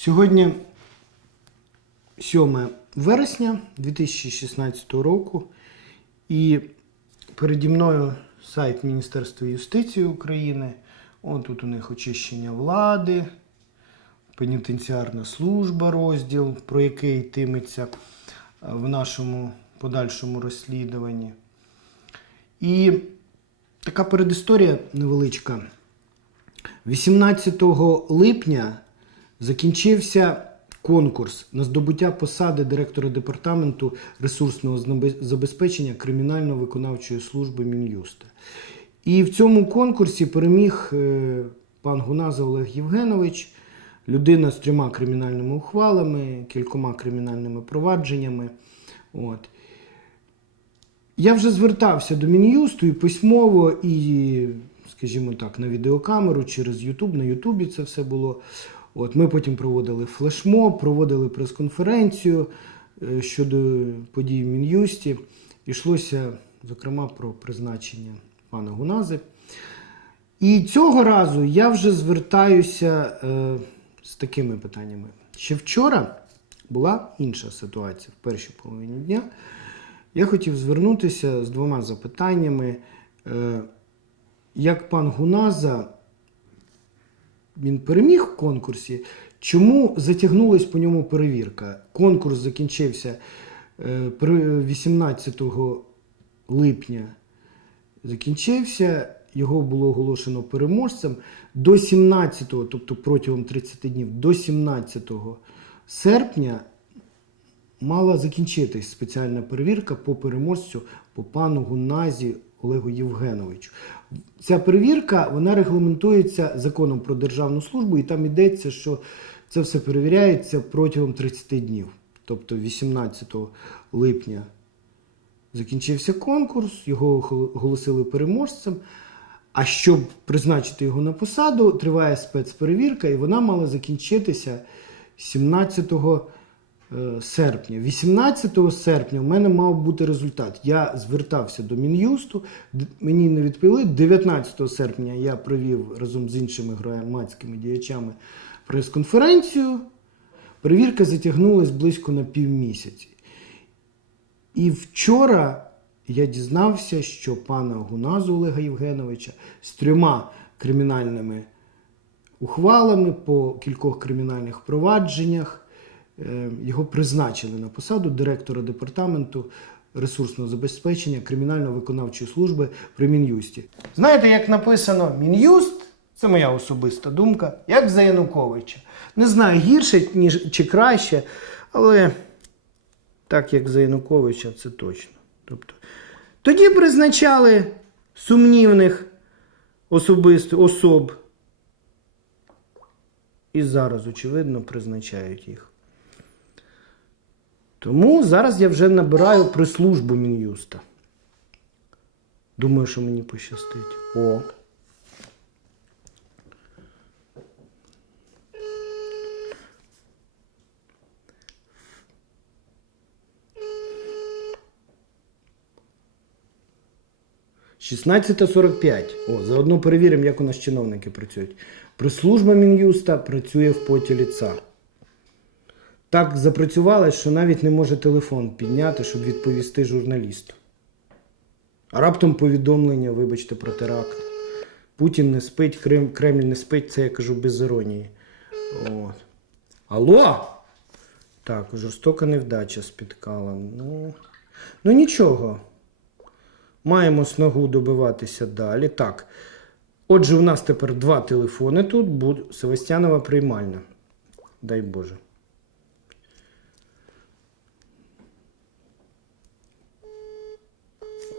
Сьогодні 7 вересня 2016 року, і переді мною сайт Міністерства юстиції України. О, тут у них очищення влади, пенітенціарна служба, розділ, про який йтиметься е, в нашому подальшому розслідуванні. І така передісторія невеличка. 18 липня закінчився конкурс на здобуття посади директора департаменту ресурсного забезпечення кримінально-виконавчої служби Мін'юста. І в цьому конкурсі переміг е, пан Гуназа Олег Євгенович, людина з трьома кримінальними ухвалами, кількома кримінальними провадженнями. От. Я вже звертався до Мін'юсту і письмово, і, скажімо так, на відеокамеру через Ютуб. На Ютубі це все було. От, ми потім проводили флешмоб, проводили прес-конференцію е, щодо подій в Мін'юсті. Йшлося, зокрема, про призначення пана Гунази. І цього разу я вже звертаюся е, з такими питаннями. Ще вчора була інша ситуація в першій половині дня. Я хотів звернутися з двома запитаннями. Е, Як пан Гуназа він переміг в конкурсі, чому затягнулась по ньому перевірка? Конкурс закінчився е, 18 липня. Закінчився, його було оголошено переможцем. До 17-го, тобто протягом 30 днів, до 17 серпня мала закінчитись спеціальна перевірка по переможцю по пану Гуназі Олегу Євгеновичу. Ця перевірка вона регламентується законом про державну службу, і там йдеться, що це все перевіряється протягом 30 днів. Тобто 18 липня закінчився конкурс, його оголосили переможцем. А щоб призначити його на посаду, триває спецперевірка, і вона мала закінчитися 17 е, серпня. 18 серпня у мене мав бути результат. Я звертався до Мін'юсту, мені не відповіли. 19 серпня я провів разом з іншими громадськими діячами прес-конференцію. Перевірка затягнулась близько на півмісяці. І вчора я дізнався, що пана Гуназу Олега Євгеновича з трьома кримінальними ухвалами по кількох кримінальних провадженнях е, його призначили на посаду директора департаменту ресурсного забезпечення кримінально-виконавчої служби при Мін'юсті. Знаєте, як написано Мін'юст, це моя особиста думка, як за Януковича. Не знаю, гірше ніж чи краще, але так як за Януковича, це точно. Тобто, тоді призначали сумнівних особисто особ. І зараз, очевидно, призначають їх. Тому зараз я вже набираю прислужбу Мін'юста. Думаю, що мені пощастить. О. – 16.45. О, заодно перевіримо, як у нас чиновники працюють. Прислужба Мін'юста працює в поті ліца. Так запрацювала, що навіть не може телефон підняти, щоб відповісти журналісту. А раптом повідомлення, вибачте, про теракт. Путін не спить, Крем, Кремль не спить, це я кажу без іронії. От. Алло? Так, жорстока невдача спіткала. Ну, ну нічого. Маємо снагу добиватися далі. Так. Отже, у нас тепер два телефони тут. Севастьянова приймальна. Дай Боже.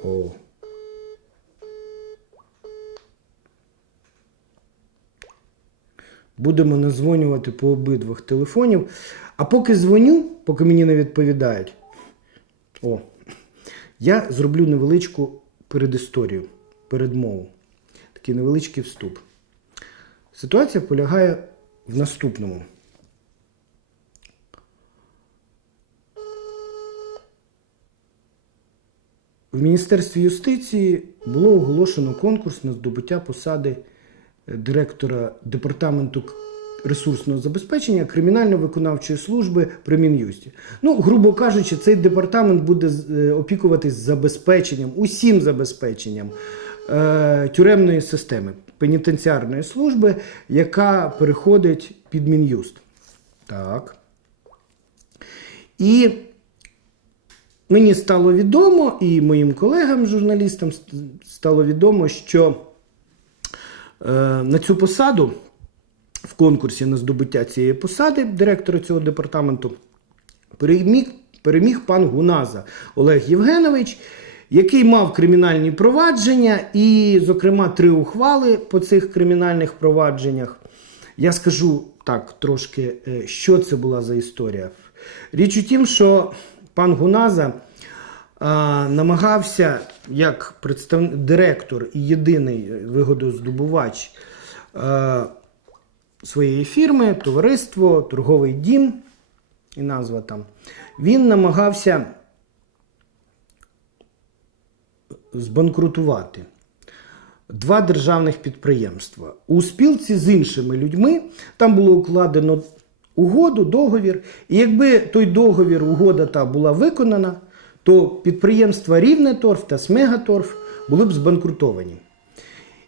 О. Будемо назвонювати по обидвох телефонів. А поки дзвоню, поки мені не відповідають. О, я зроблю невеличку передісторію, передмову. Такий невеличкий вступ. Ситуація полягає в наступному. В Міністерстві юстиції було оголошено конкурс на здобуття посади е, директора департаменту ресурсного забезпечення кримінально-виконавчої служби при Мін'юсті. Ну, грубо кажучи, цей департамент буде е, опікуватись забезпеченням, усім забезпеченням е, тюремної системи, пенітенціарної служби, яка переходить під Мін'юст. Так. І мені стало відомо, і моїм колегам, журналістам, стало відомо, що е, на цю посаду в конкурсі на здобуття цієї посади директора цього департаменту переміг, переміг пан Гуназа Олег Євгенович, який мав кримінальні провадження, і, зокрема, три ухвали по цих кримінальних провадженнях. Я скажу так трошки, е, що це була за історія. Річ у тім, що пан Гуназа а, намагався як представ... директор і єдиний е, вигодоздобувач е, своєї фірми, товариство, торговий дім і назва там. Він намагався збанкрутувати два державних підприємства. У спілці з іншими людьми там було укладено угоду, договір. І якби той договір, угода та була виконана, то підприємства Рівнеторф та Смегаторф були б збанкрутовані.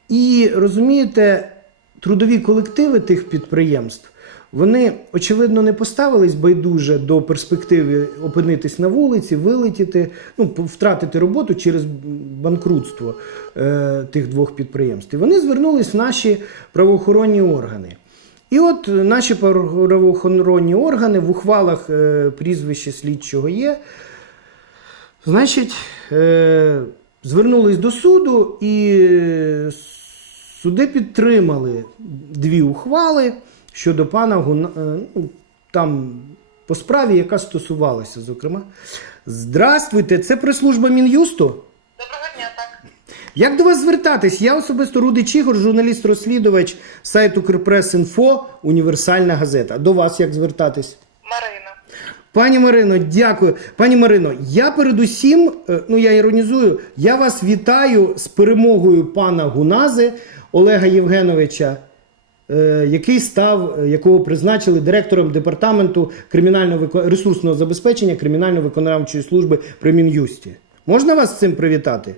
І розумієте, трудові колективи тих підприємств, вони, очевидно, не поставились байдуже до перспективи опинитись на вулиці, вилетіти, ну, втратити роботу через банкрутство е, тих двох підприємств. І вони звернулись в наші правоохоронні органи. І от наші правоохоронні органи в ухвалах е, прізвище слідчого є. Значить, е, звернулись до суду, і е, суди підтримали дві ухвали щодо пана Гуна, е, ну, там по справі, яка стосувалася, зокрема. Здравствуйте, це прес-служба Мін'юсту. Як до вас звертатись? Я особисто Рудий Чігор, журналіст-розслідувач сайту Укрпрес.Інфо, універсальна газета. До вас як звертатись? Марина. Пані Марино, дякую. Пані Марино, я передусім, е, ну я іронізую, я вас вітаю з перемогою пана Гунази Олега Євгеновича, е, який став, е, якого призначили директором департаменту кримінального ресурсного забезпечення кримінально-виконавчої служби при Мін'юсті. Можна вас з цим привітати?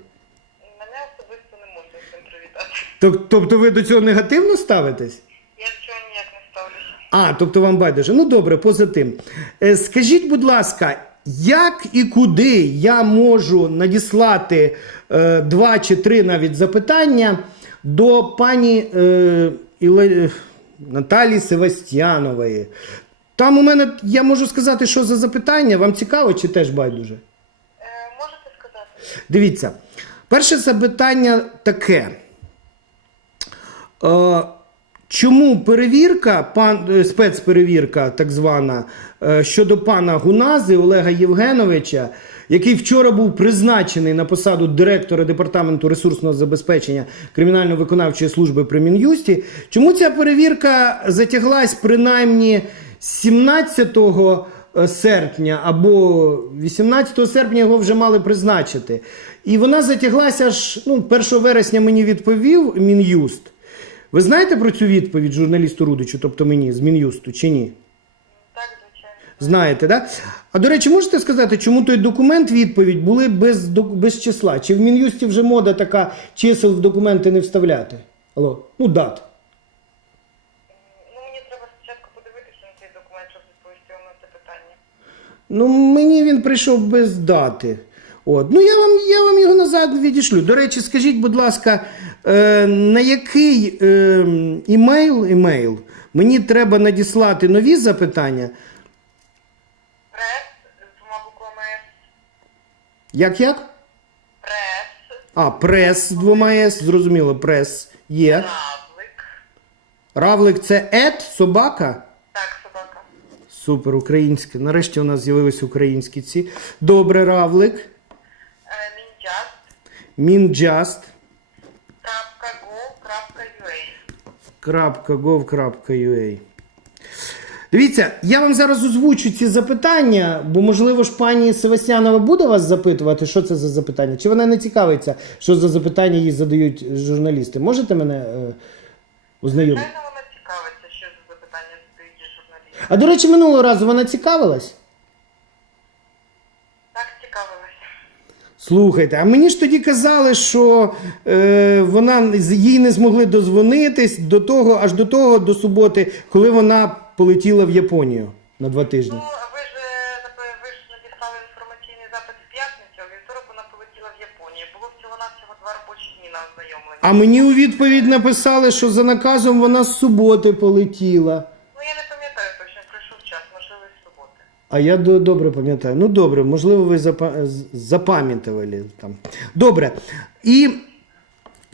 Мене особисто не можна з цим привітати. Тоб- Тобто ви до цього негативно ставитесь? Я до цього ніяк не ставлюся. А, тобто вам байдуже. Ну добре, поза тим. Е, Скажіть, будь ласка, як і куди я можу надіслати е, два чи три навіть запитання до пані е, Іле... Наталі Севастьянової? Там у мене я можу сказати, що за запитання. Вам цікаво чи теж байдуже? Е, можете сказати? Дивіться, перше запитання таке. Чому перевірка, пан, е, спецперевірка, так звана, е, щодо пана Гунази Олега Євгеновича, який вчора був призначений на посаду директора департаменту ресурсного забезпечення кримінально-виконавчої служби при Мін'юсті, чому ця перевірка затяглась принаймні 17 е, серпня або 18 серпня його вже мали призначити. І вона затяглася аж ну, 1 вересня мені відповів Мін'юст. Ви знаєте про цю відповідь журналісту Рудичу, тобто мені з Мін'юсту, чи ні? Так, звичайно. Знаєте, да? А до речі, можете сказати, чому той документ відповідь були без, без числа? Чи в Мін'юсті вже мода така чисел в документи не вставляти? Алло, ну дат. Ну, мені треба спочатку подивитися на цей документ, щоб відповісти вам на це питання. Ну, мені він прийшов без дати. От. Ну, я вам, я вам його назад відішлю. До речі, скажіть, будь ласка, на який е, імейл, імейл мені треба надіслати нові запитання? Прес двома буквами С. Як як? Прес. А, прес з двома С, зрозуміло, прес є. Равлик. Равлик це ет, собака. Так, собака. Супер, українське. Нарешті у нас з'явилися українські ці. Добре, равлик. Е, Мінджаст. Мінджаст. .gov.ua Дивіться, я вам зараз озвучу ці запитання, бо, можливо ж, пані Севастьянова буде вас запитувати, що це за запитання? Чи вона не цікавиться, що за запитання їй задають журналісти? Можете мене е, ознайомити? Звичайно, вона цікавиться, що за запитання А до речі, минулого разу вона цікавилась? Так, цікавилась. Слухайте, а мені ж тоді казали, що е, вона їй не змогли дозвонитись до того, аж до того, до суботи, коли вона полетіла в Японію на два тижні. Ну, а ви ж, е, ви ж надіслали інформаційний запит в п'ятницю, а вівторок вона полетіла в Японію. Було всього-навсього два робочі дні на ознайомлення. А мені у відповідь написали, що за наказом вона з суботи полетіла. Ну, я не пам'ятаю точно, пройшов час, можливо, з суботи. А я добре пам'ятаю. Ну добре, можливо, ви запам'ятали там. Добре. І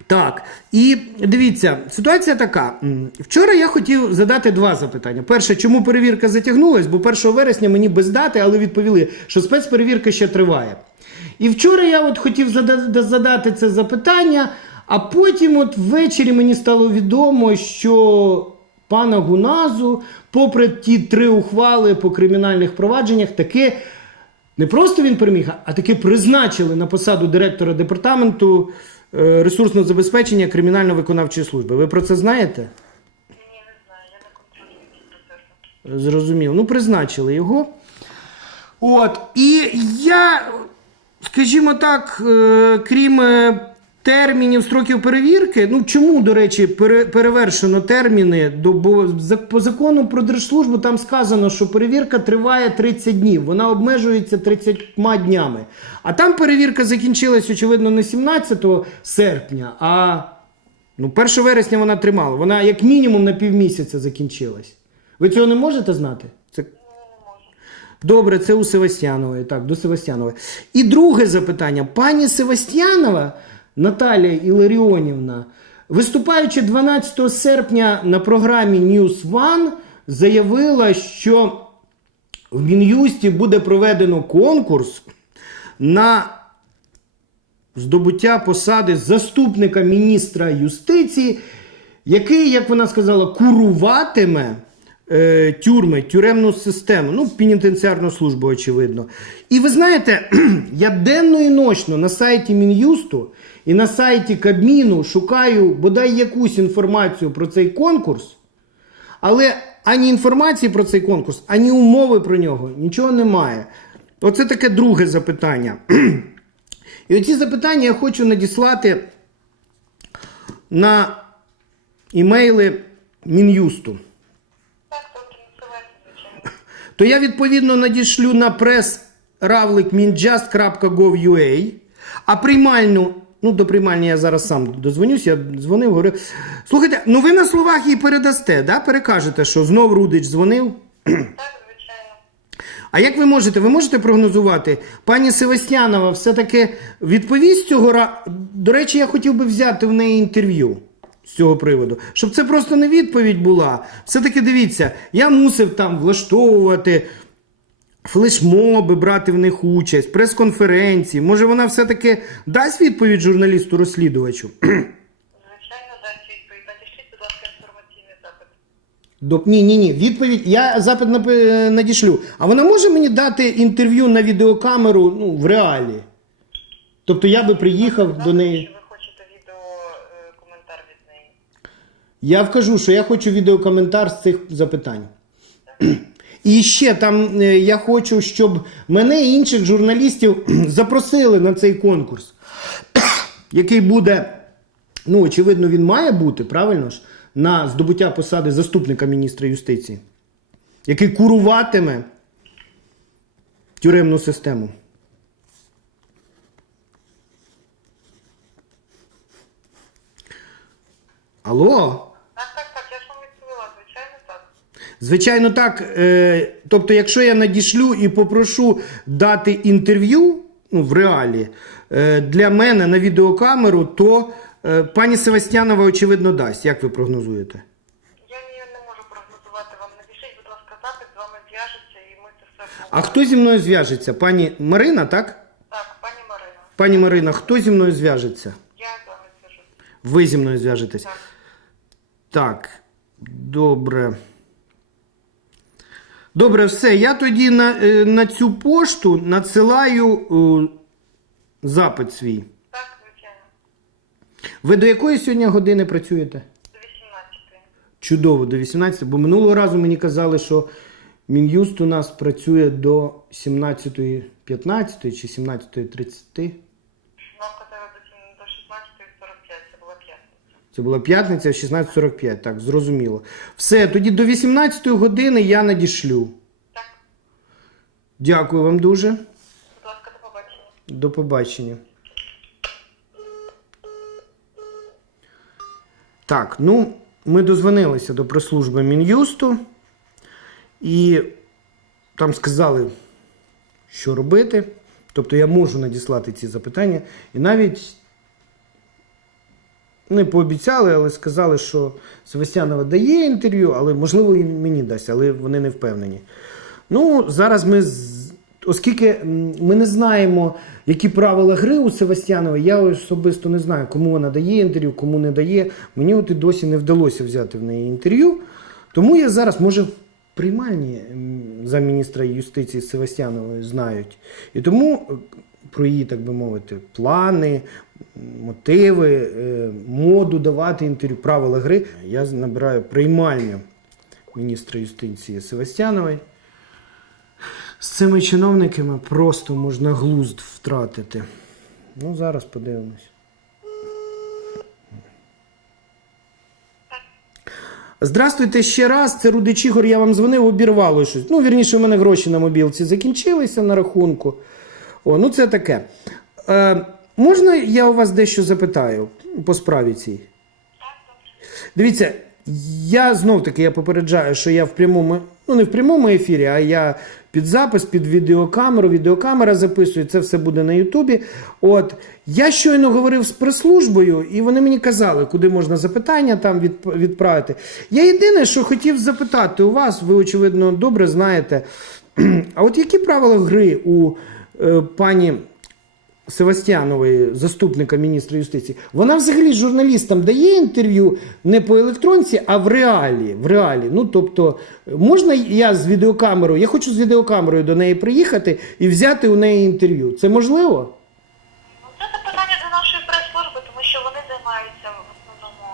так, і дивіться, ситуація така. Вчора я хотів задати два запитання. Перше, чому перевірка затягнулась? Бо 1 вересня мені без дати, але відповіли, що спецперевірка ще триває. І вчора я от хотів задати це запитання, а потім, от ввечері, мені стало відомо, що пана Гуназу, попри ті три ухвали по кримінальних провадженнях, таки не просто він переміг, а таки призначили на посаду директора департаменту е, ресурсного забезпечення кримінально-виконавчої служби. Ви про це знаєте? Ні, не знаю, я не контролюю. Зрозумів. Ну, призначили його. От. І я, скажімо так, е, крім е, термінів строків перевірки, ну чому, до речі, пере- перевершено терміни? Бо по закону про держслужбу там сказано, що перевірка триває 30 днів, вона обмежується 30 днями. А там перевірка закінчилась, очевидно, не 17 серпня, а ну, 1 вересня вона тримала. Вона як мінімум на півмісяця закінчилась. Ви цього не можете знати? Добре, це у Севастьянової. Так, до Севастьянової. І друге запитання. Пані Севастьянова Наталія Іларіонівна, виступаючи 12 серпня на програмі News One, заявила, що в Мін'юсті буде проведено конкурс на здобуття посади заступника міністра юстиції, який, як вона сказала, куруватиме е, тюрми, тюремну систему, ну, пенітенціарну службу, очевидно. І ви знаєте, я денно і ночно на сайті Мін'юсту і на сайті Кабміну шукаю бодай якусь інформацію про цей конкурс. Але ані інформації про цей конкурс, ані умови про нього нічого немає. Оце таке друге запитання. І оці запитання я хочу надіслати на імейли Мін'юсту. Так, тобто надсилайте, звичайно. То я відповідно надішлю на прес press.minjust.gov.ua, а приймальну, ну до приймальні я зараз сам дозвонюсь, я дзвонив, говорив. Слухайте, ну ви на словах їй передасте, да? перекажете, що знов Рудич дзвонив. Так, звичайно. А як ви можете? Ви можете прогнозувати? Пані Севастьянова все-таки відповість цього. До речі, я хотів би взяти в неї інтерв'ю з цього приводу. Щоб це просто не відповідь була. Все-таки дивіться, я мусив там влаштовувати флешмоби, брати в них участь, прес-конференції. Може, вона все-таки дасть відповідь журналісту-розслідувачу? Звичайно, дасть відповідь. Надішліть, будь ласка, інформаційний запит. Ні, ні, ні. Відповідь. Я запит нап- надішлю. А вона може мені дати інтерв'ю на відеокамеру ну, в реалі? Тобто я би приїхав до неї. Чи ви хочете відео е, коментар від неї? Я вкажу, що я хочу відеокоментар з цих запитань. І ще там е, я хочу, щоб мене і інших журналістів запросили на цей конкурс, який буде, ну, очевидно, він має бути, правильно ж, на здобуття посади заступника міністра юстиції, який куруватиме тюремну систему. Алло? Так, так, так, я ж вам відповіла, звичайно, так. Звичайно, так. Е, тобто, якщо я надішлю і попрошу дати інтерв'ю ну, в реалі е, для мене на відеокамеру, то е, пані Севастьянова, очевидно, дасть. Як ви прогнозуєте? Я не, можу прогнозувати вам. Напишіть, будь ласка, запит, з вами зв'яжеться і ми це все А хто зі мною зв'яжеться? Пані Марина, так? Так, пані Марина, Пані Марина, хто зі мною зв'яжеться? я з вами зв'яжусь. Ви зі мною зв'яжетесь. Так. Так, добре. Добре, все. Я тоді на, е, на цю пошту надсилаю е, запит свій. Так, звичайно. Ви до якої сьогодні години працюєте? До 18-ї. Чудово, до 18, бо минулого разу мені казали, що Мін'юст у нас працює до 17.15 чи 17.30. Нам казали до сім- до 16.45, це була п'ятниця. Це була п'ятниця в 16.45, так, зрозуміло. Все, тоді до 18 години я надішлю. Так, Дякую вам дуже. будь ласка, до побачення. До побачення. Так, ну, ми дозвонилися до прес-служби Мін'юсту і там сказали, що робити. Тобто я можу надіслати ці запитання. І навіть не пообіцяли, але сказали, що Севастьянова дає інтерв'ю, але можливо і мені дасть, але вони не впевнені. Ну, зараз ми, оскільки ми не знаємо, які правила гри у Севастьянова, я особисто не знаю, кому вона дає інтерв'ю, кому не дає. Мені от і досі не вдалося взяти в неї інтерв'ю. Тому я зараз, може, в приймальні м, замміністра юстиції Севастьянової знають. І тому про її, так би мовити, плани, мотиви, е, моду давати інтерв'ю, правила гри. Я набираю приймальню міністра юстиції Севастьянової. З цими чиновниками просто можна глузд втратити. Ну, зараз подивимось. Здравствуйте ще раз. Це Рудич Ігор, я вам дзвонив, обірвало щось. Ну, вірніше, у мене гроші на мобілці закінчилися на рахунку. О, ну це таке. Е, можна я у вас дещо запитаю по справі цій? Дивіться, я знов таки я попереджаю, що я в прямому, ну не в прямому ефірі, а я під запис, під відеокамеру, відеокамера записує, це все буде на Ютубі. От я щойно говорив з прес-службою, і вони мені казали, куди можна запитання там відправити. Я єдине, що хотів запитати у вас, ви очевидно добре знаєте. А от які правила гри у пані Севастьянової, заступника міністра юстиції, вона взагалі журналістам дає інтерв'ю не по електронці, а в реалі. В реалі. Ну, тобто, можна я з відеокамерою, я хочу з відеокамерою до неї приїхати і взяти у неї інтерв'ю. Це можливо? Ну, це запитання до нашої прес-служби, тому що вони займаються в основному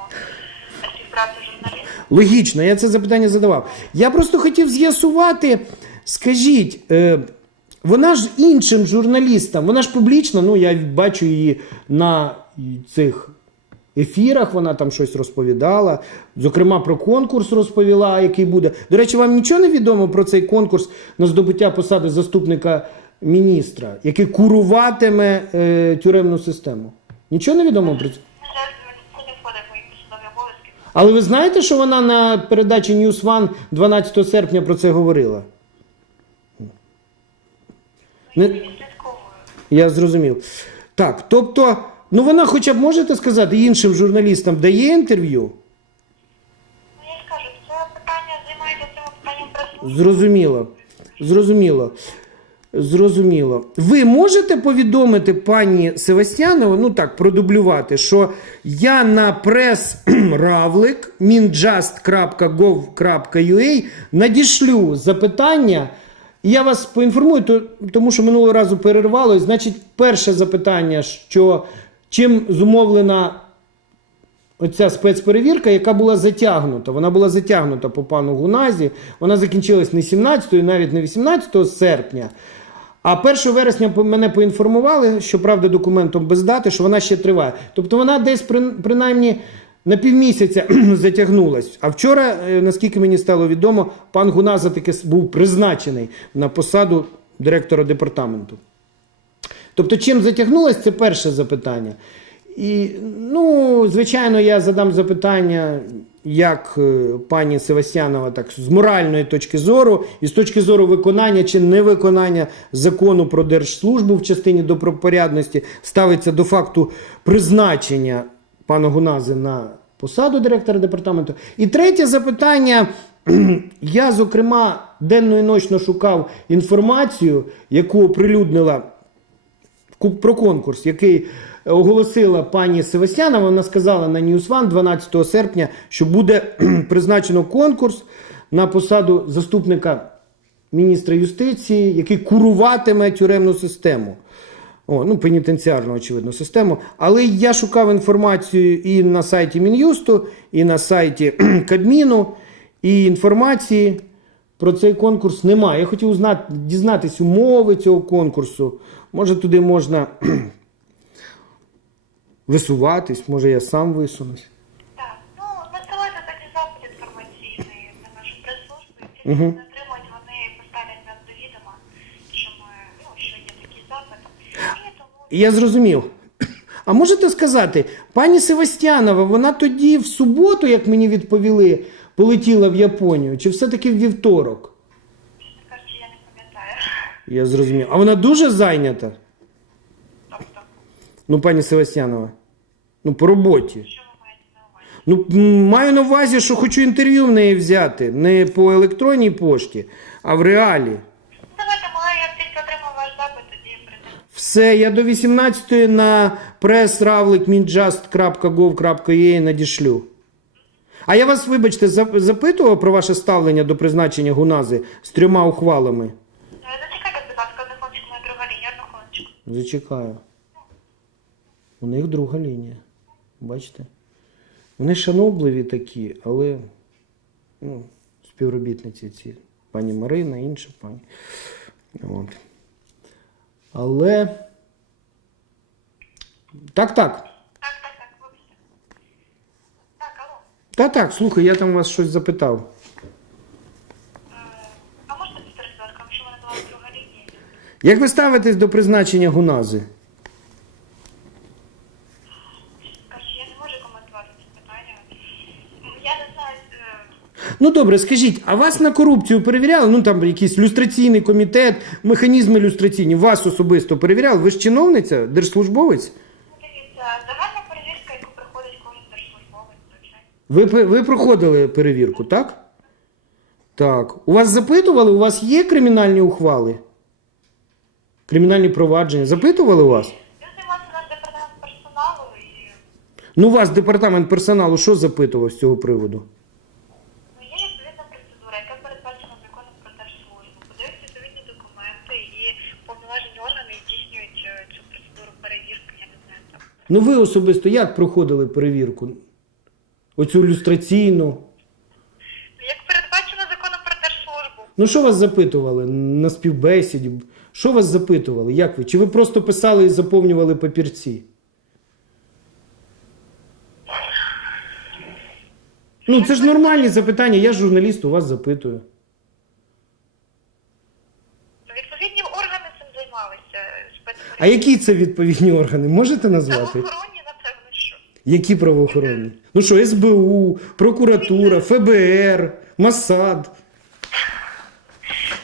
співпрацею журналістів. Логічно, я це запитання задавав. Я просто хотів з'ясувати, скажіть, е, вона ж іншим журналістам, вона ж публічна, ну я бачу її на цих ефірах, вона там щось розповідала. Зокрема, про конкурс розповіла, який буде. До речі, вам нічого не відомо про цей конкурс на здобуття посади заступника міністра, який куруватиме е, тюремну систему? Нічого не відомо про це? Але ви знаєте, що вона на передачі News One 12 серпня про це говорила? Не- я зрозумів. Так, тобто, ну вона хоча б можете сказати іншим журналістам дає інтерв'ю? Ну, я ж кажу, це питання займається цим питанням прес-служби. Зрозуміло. Зрозуміло. Зрозуміло. Ви можете повідомити пані Севастьянову, ну так, продублювати, що я на прес-равлик minjust.gov.ua надішлю запитання. І я вас поінформую, то- тому що минулого разу перервалося. Значить, перше запитання, що чим зумовлена оця спецперевірка, яка була затягнута. Вона була затягнута по пану Гуназі. Вона закінчилась не 17, навіть не 18 серпня. А 1 вересня мене поінформували, що правда документом без дати, що вона ще триває. Тобто вона десь при- принаймні на півмісяця затягнулась. А вчора, е, наскільки мені стало відомо, пан Гуназа таки був призначений на посаду директора департаменту. Тобто, чим затягнулось, це перше запитання. І, ну, звичайно, я задам запитання, як е, пані Севастьянова, так з моральної точки зору, і з точки зору виконання чи невиконання закону про держслужбу в частині добропорядності ставиться до факту призначення пана Гунази на посаду директора департаменту. І третє запитання. Я, зокрема, денно і ночно шукав інформацію, яку оприлюднила про конкурс, який оголосила пані Севастьянова. Вона сказала на News 12 серпня, що буде призначено конкурс на посаду заступника міністра юстиції, який куруватиме тюремну систему. О, ну, пенітенціарну, очевидно, систему. Але я шукав інформацію і на сайті Мін'юсту, і на сайті Кабміну, і інформації про цей конкурс немає. Я хотів узнати, дізнатись умови цього конкурсу. Може, туди можна висуватись, може я сам висунусь. Так, ну надсилайте тоді запит інформаційний на нашу прес-службу, і ті, Мгм. хто не отримують, вони поставлять нас до відома, що ми, ну, що є такий запит. І Я зрозумів. А можете сказати, пані Севастьянова, вона тоді в суботу, як мені відповіли, полетіла в Японію, чи все-таки в вівторок? чесно кажучи, я не пам'ятаю. Я зрозумів. А вона дуже зайнята? Тобто, Ну, пані Севастьянова. Ну, по роботі. що ви маєте на увазі? Ну, м, маю на увазі, що хочу інтерв'ю в неї взяти. Не по електронній пошті, а в реалі. Ну, Давайте, ми, як тільки отримав ваш запит, тоді прийдемо. Все, я до 18 на press.minjust.gov.ua надішлю. А я вас, вибачте, запитував про ваше ставлення до призначення ГУНАЗи з трьома ухвалами. Е, Зачекайте, будь ласка, одну хвилиночку, моя друга лінія, одну хвилиночку. Зачекаю. У них друга лінія. Бачите? Вони шанобливі такі, але ну, співробітниці ці. Пані Марина, інша пані. От. Але. Так, так. Так, так, так, вибачте. Так, алло. Та так, слухай, я там вас щось запитав. Е, А що вона була друга лінія? Як ви ставитесь до призначення ГУНАЗи? Кажу, я не можу коментувати це питання. М, Я не знаю, е, Ну добре, скажіть, а вас на корупцію перевіряли? Ну там якийсь люстраційний комітет, механізми люстраційні. Вас особисто перевіряли? Ви ж чиновниця, держслужбовець? ну, дивіться, загальна перевірка, яку проходить кожен держслужбовець, звичайно. Ви, ви проходили перевірку, так? Так. У вас запитували, у вас є кримінальні ухвали? Кримінальні провадження? Запитували у вас? Займаюся наш департамент персоналу і Ну, вас департамент персоналу що запитував з цього приводу? ну, є відповідна процедура, яка передбачена законом про держслужбу. Подають відповідні документи і повноважені органи здійснюють е, цю процедуру перевірки, я не знаю там. Ну ви особисто як проходили перевірку? Оцю люстраційну? Ну, Як передбачено законом про держслужбу. Ну, що вас запитували на співбесіді? Що вас запитували? Як ви? Чи ви просто писали і заповнювали папірці? Ну, це ж нормальні запитання, я журналіст, у вас запитую. Відповідні органи цим займалися. А які це відповідні органи? Можете назвати? Які правоохоронні? Ну що, СБУ, прокуратура, ФБР, Масад.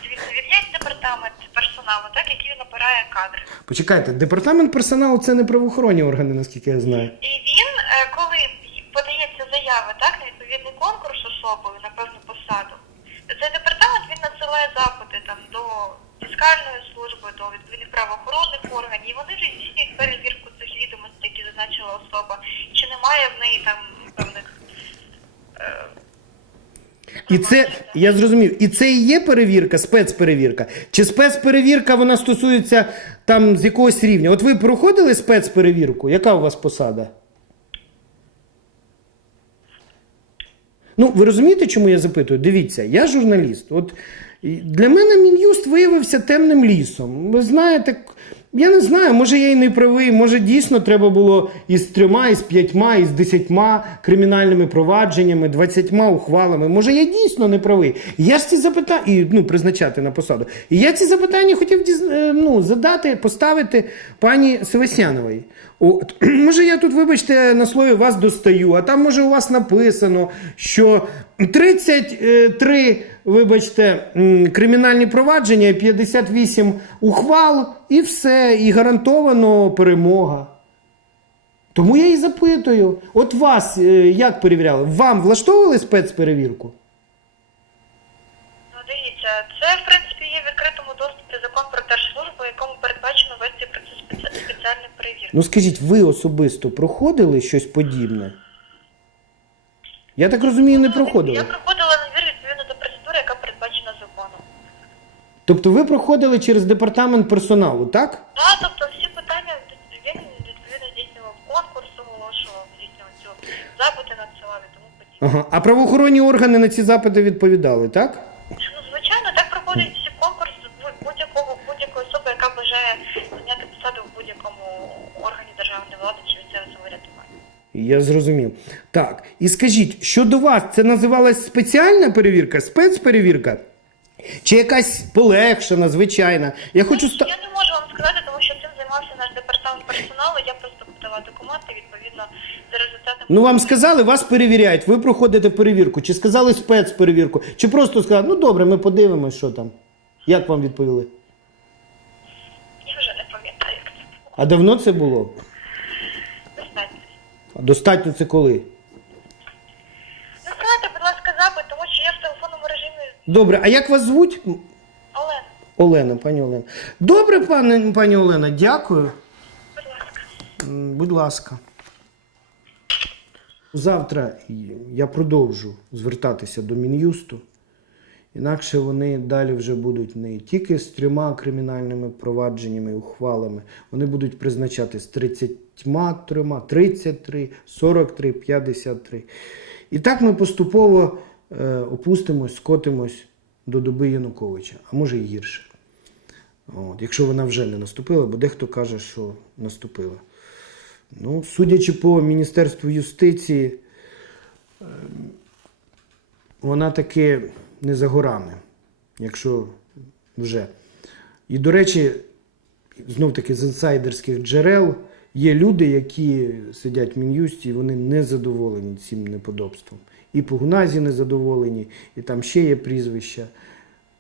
Дивіться, є департамент персоналу, так, який набирає кадри. Почекайте, департамент персоналу це не правоохоронні органи, наскільки я знаю. І він, е, коли подається заява так, на відповідний конкурс особою на певну посаду, цей департамент він надсилає запити там до фіскальної служби, до відповідних правоохоронних органів. І вони вже здійснюють перевірку зазначила особа, чи немає в неї там певних. Е, І це, я зрозумів, і це і є перевірка, спецперевірка. Чи спецперевірка вона стосується там з якогось рівня? От ви проходили спецперевірку? Яка у вас посада? Ну, ви розумієте, чому я запитую? Дивіться, я журналіст. От для мене Мін'юст виявився темним лісом. Ви знаєте, я не знаю, може я і не правий, може дійсно треба було із трьома, із п'ятьма, із десятьма кримінальними провадженнями, двадцятьма ухвалами. Може, я дійсно не правий. Я ж ці запитання і ну, призначати на посаду. І я ці запитання хотів е, ну, задати, поставити пані Севастьяновій. От, може, я тут, вибачте, на слові вас достаю, а там, може, у вас написано, що 33, вибачте, кримінальні провадження, і 58 ухвал, і все, і гарантовано перемога. Тому я і запитую: от вас е, як перевіряли? Вам влаштовували спецперевірку? Ну, дивіться, це в принципі є в відкритому доступі закон про держслужбу, якому передбачено вести процес спеці- спеціальної перевірки. Ну скажіть, ви особисто проходили щось подібне? Я так розумію, не проходили. Я проходила набір відповідно до процедури, яка передбачена законом. Тобто ви проходили через департамент персоналу, так? Так, тобто всі питання я відповідно здійснював конкурс, оголошував, здійснював цього запити надсилав і тому подібне. Ага. А правоохоронні органи на ці запити відповідали, так? Я зрозумів. Так, і скажіть, щодо вас, це називалась спеціальна перевірка, спецперевірка? Чи якась полегшена, звичайна? Я хочу ста... Я не можу вам сказати, тому що цим займався наш департамент персоналу. Я просто подала документи відповідно за результатами. Ну вам сказали, вас перевіряють, ви проходите перевірку. Чи сказали спецперевірку? Чи просто сказали, ну добре, ми подивимось, що там. Як вам відповіли? Я вже не пам'ятаю, як це було. А давно це було? Достатньо. Це коли? Насправді, будь ласка, запит, тому що я в телефонному режимі Добре, а як вас звуть? Олена. Олена, пані Олена. Добре, пане, пані Олена, дякую. Будь ласка. М, Будь ласка. Завтра я продовжу звертатися до Мін'юсту. Інакше вони далі вже будуть не тільки з трьома кримінальними провадженнями ухвалами, вони будуть призначати з 33, 33, 43, 53. І так ми поступово е, опустимось, скотимось до доби Януковича, а може і гірше. От, якщо вона вже не наступила, бо дехто каже, що наступила. Ну, судячи по Міністерству юстиції, е, вона таки не за горами, якщо вже. І, до речі, знов таки з інсайдерських джерел є люди, які сидять в Мін'юсті, і вони не задоволені цим неподобством. І по Гуназі не задоволені, і там ще є прізвища,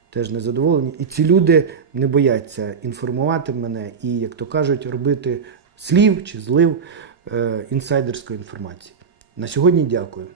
теж не задоволені. І ці люди не бояться інформувати мене і, як то кажуть, робити слів чи злив е, інсайдерської інформації. На сьогодні дякую.